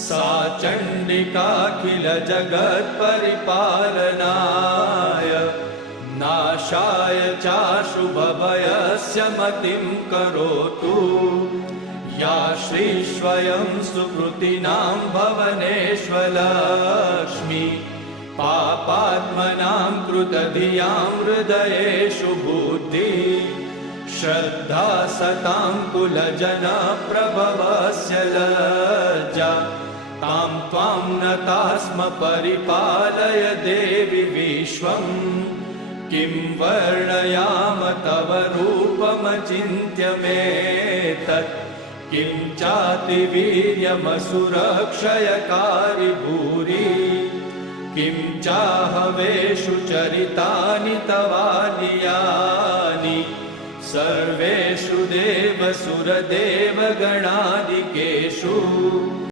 सा चण्डिकाखिलजगत्परिपालनाय नाशाय चाशुभभयस्य मतिं करोतु। या श्रीस्वयं सुकृतिनां भवनेष्वलक्ष्मी पापात्मनां कृतधियां हृदयेषु बुद्धि श्रद्धा सतां कुलजनप्रभवस्य लज्जा तां त्वां नताः स्म परिपालय देवि विश्वम्। किं वर्णयाम तव रूपमचिन्त्यमेतत् किं चातिवीर्यमसुरक्षयकारि भूरि किं चाहवेषु चरितानि तवानियानि सर्वेषु देवसुरदेवगणादिकेषु।